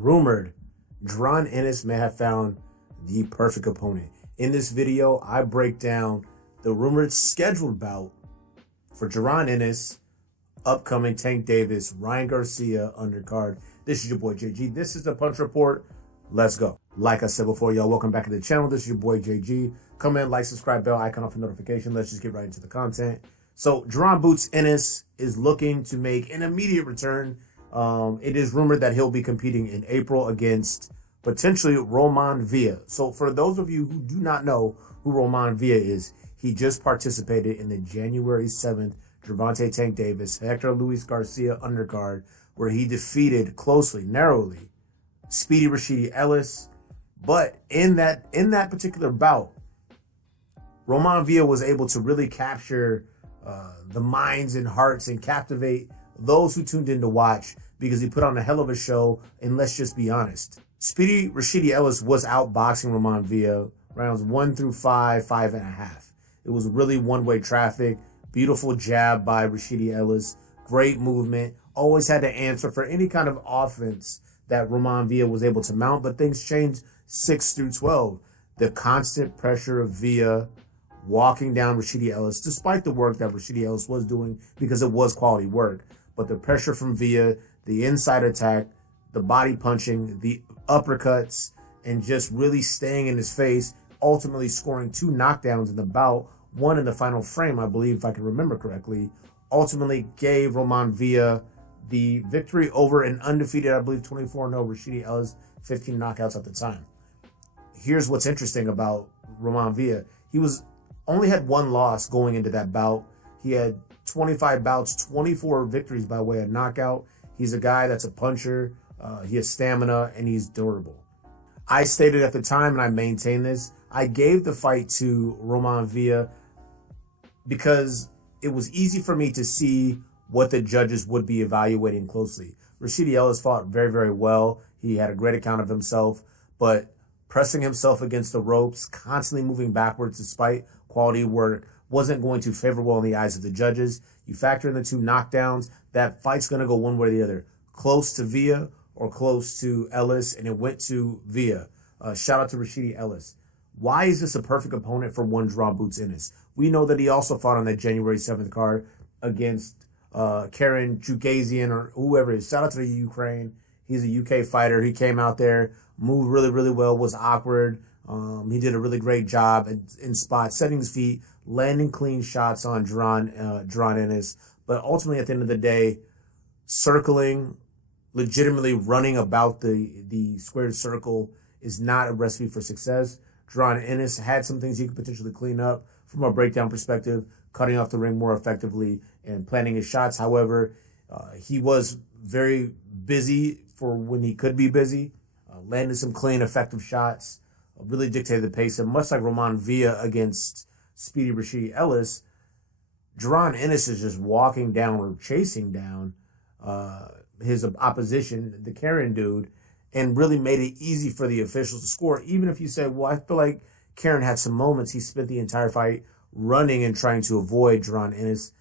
rumored Jaron Ennis may have found the perfect opponent. In this video, I break down the rumored scheduled bout for Jaron Ennis, upcoming Tank Davis, Ryan Garcia undercard. This is your boy JG. This is the Punch Report. Let's go. Like I said before, y'all, welcome back to the channel. This is your boy JG. Come in, like, subscribe, bell icon off for notification. Let's just get right into the content. So Jaron Boots Ennis is looking to make an immediate return. It is rumored that he'll be competing in April against potentially Roman Villa. So for those of you who do not know who Roman Villa is, he just participated in the January 7th Gervonta Tank Davis, Hector Luis Garcia undercard, where he defeated closely, narrowly, Speedy Rashidi Ellis. But in that particular bout, Roman Villa was able to really capture the minds and hearts and captivate those who tuned in to watch, because he put on a hell of a show. And let's just be honest, Speedy Rashidi Ellis was outboxing Roman Villa rounds 1 through 5, 5.5. It was really one-way traffic. Beautiful jab by Rashidi Ellis. Great movement. Always had to answer for any kind of offense that Roman Villa was able to mount. But things changed 6 through 12. The constant pressure of Villa walking down Rashidi Ellis, despite the work that Rashidi Ellis was doing, because it was quality work. But the pressure from Villa, the inside attack, the body punching, the uppercuts, and just really staying in his face, ultimately scoring 2 knockdowns in the bout, one in the final frame, I believe, if I can remember correctly, ultimately gave Roman Villa the victory over an undefeated, I believe, 24-0 Rashidi Ellis, 15 knockouts at the time. Here's what's interesting about Roman Villa. He only had 1 loss going into that bout. He had 25 bouts, 24 victories by way of knockout. He's a guy that's a puncher. He has stamina, and he's durable. I stated at the time, and I maintain this, I gave the fight to Roman Villa because it was easy for me to see what the judges would be evaluating closely. Rashidi Ellis fought very, very well. He had a great account of himself, but pressing himself against the ropes, constantly moving backwards despite quality work, wasn't going to favorable in the eyes of the judges. You factor in the 2 knockdowns, that fight's going to go one way or the other. Close to Villa or close to Ellis, and it went to Villa. Shout out to Rashidi Ellis. Why is this a perfect opponent for one Jaron Boots Ennis? We know that he also fought on that January 7th card against Karen Chukazian or whoever it is. Shout out to the Ukraine. He's a UK fighter. He came out there, moved really, really well, was awkward. He did a really great job in spots, setting his feet, landing clean shots on Jaron Ennis. But ultimately, at the end of the day, circling, legitimately running about the squared circle is not a recipe for success. Jaron Ennis had some things he could potentially clean up from a breakdown perspective, cutting off the ring more effectively and planning his shots. However, he was very busy for when he could be busy, landed some clean, effective shots, really dictated the pace. And much like Roman Villa against Speedy Rashidi Ellis, Jaron Ennis is just walking down or chasing down his opposition, the Karen dude, and really made it easy for the officials to score. Even if you say, well, I feel like Karen had some moments, he spent the entire fight running and trying to avoid Jaron Ennis.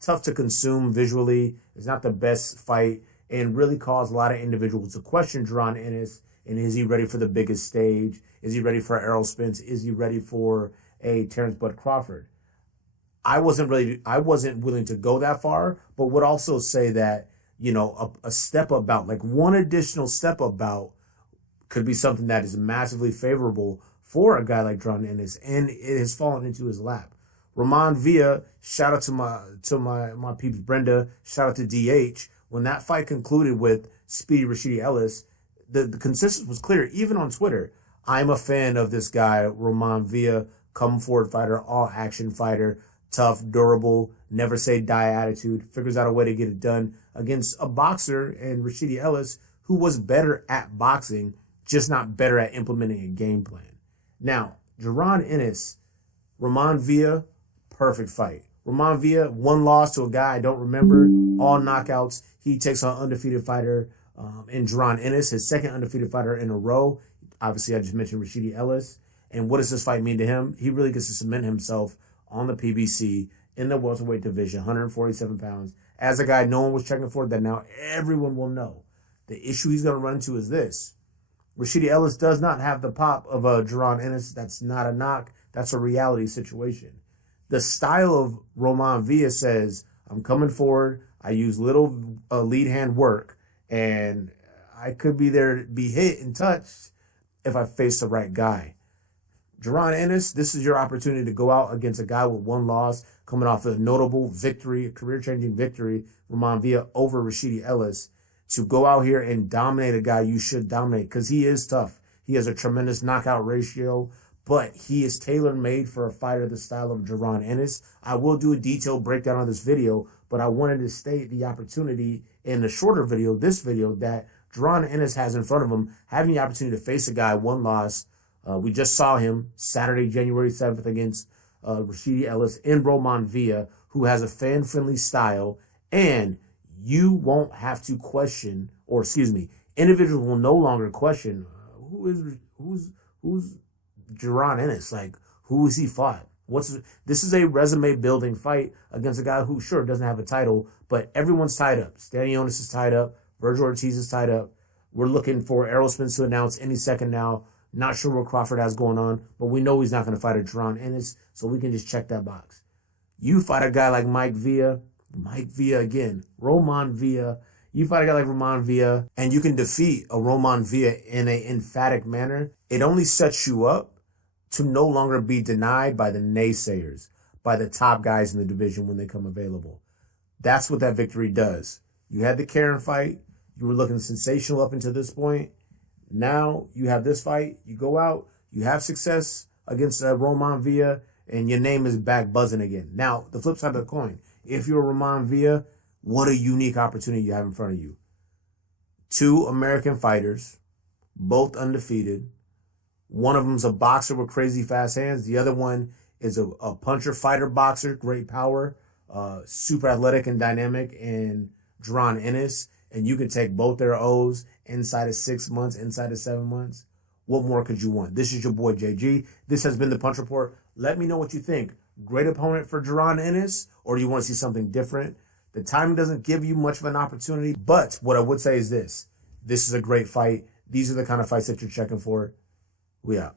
Tough to consume visually. It's not the best fight, and really caused a lot of individuals to question Jaron Ennis. And is he ready for the biggest stage? Is he ready for Errol Spence? Is he ready for a Terrence Bud Crawford? I wasn't willing to go that far, but would also say that, you know, a step-up bout, like one additional step-up bout, could be something that is massively favorable for a guy like Jaron Ennis, and it has fallen into his lap. Roman Villa, shout out to my peeps Brenda, shout out to DH. When that fight concluded with Speedy Rashidi Ellis, the consensus was clear, even on Twitter. I'm a fan of this guy, Roman Villa, come forward fighter, all action fighter, tough, durable, never say die attitude, figures out a way to get it done against a boxer and Rashidi Ellis, who was better at boxing, just not better at implementing a game plan. Now, Jaron Ennis, Roman Villa, perfect fight. Roman Villa, 1 loss to a guy I don't remember, all knockouts. He takes on undefeated fighter in Jaron Ennis, his 2nd undefeated fighter in a row. Obviously, I just mentioned Rashidi Ellis. And what does this fight mean to him? He really gets to cement himself on the PBC in the welterweight division, 147 pounds, as a guy no one was checking for, that now everyone will know. The issue he's going to run into is this. Rashidi Ellis does not have the pop of a Jaron Ennis. That's not a knock. That's a reality situation. The style of Roman Villa says, I'm coming forward. I use little lead hand work, and I could be there to be hit and touched if I face the right guy. Jaron Ennis, this is your opportunity to go out against a guy with one loss, coming off a notable victory, a career-changing victory, Roman Villa over Rashidi Ellis, to go out here and dominate a guy you should dominate, because he is tough. He has a tremendous knockout ratio, but he is tailor-made for a fighter the style of Jaron Ennis. I will do a detailed breakdown on this video, but I wanted to state the opportunity in the shorter video, this video, that Jaron Ennis has in front of him, having the opportunity to face a guy, one loss. We just saw him Saturday, January 7th against Rashidi Ellis in Roman Villa, who has a fan-friendly style, and you won't have to question, or excuse me, individuals will no longer question who's Jaron Ennis, like who has he fought? This is a resume building fight against a guy who sure doesn't have a title, but everyone's tied up. Stanionis is tied up, Virgil Ortiz is tied up. We're looking for Errol Spence to announce any second now. Not sure what Crawford has going on, but we know he's not going to fight a Jaron Ennis, so we can just check that box. You fight a guy like Mike Villa again, Roman Villa. You fight a guy like Roman Villa, and you can defeat a Roman Villa in an emphatic manner. It only sets you up to no longer be denied by the naysayers, by the top guys in the division when they come available. That's what that victory does. You had the Karen fight. You were looking sensational up until this point. Now you have this fight. You go out. You have success against Roman Villa, and your name is back buzzing again. Now, the flip side of the coin. If you're Roman Villa, what a unique opportunity you have in front of you. 2 American fighters, both undefeated. One of them's a boxer with crazy fast hands. The other one is a puncher, fighter, boxer, great power, super athletic and dynamic, and Jaron Ennis. And you can take both their O's inside of 6 months, inside of 7 months. What more could you want? This is your boy, JG. This has been the Punch Report. Let me know what you think. Great opponent for Jaron Ennis, or do you want to see something different? The timing doesn't give you much of an opportunity, but what I would say is this. This is a great fight. These are the kind of fights that you're checking for. We out.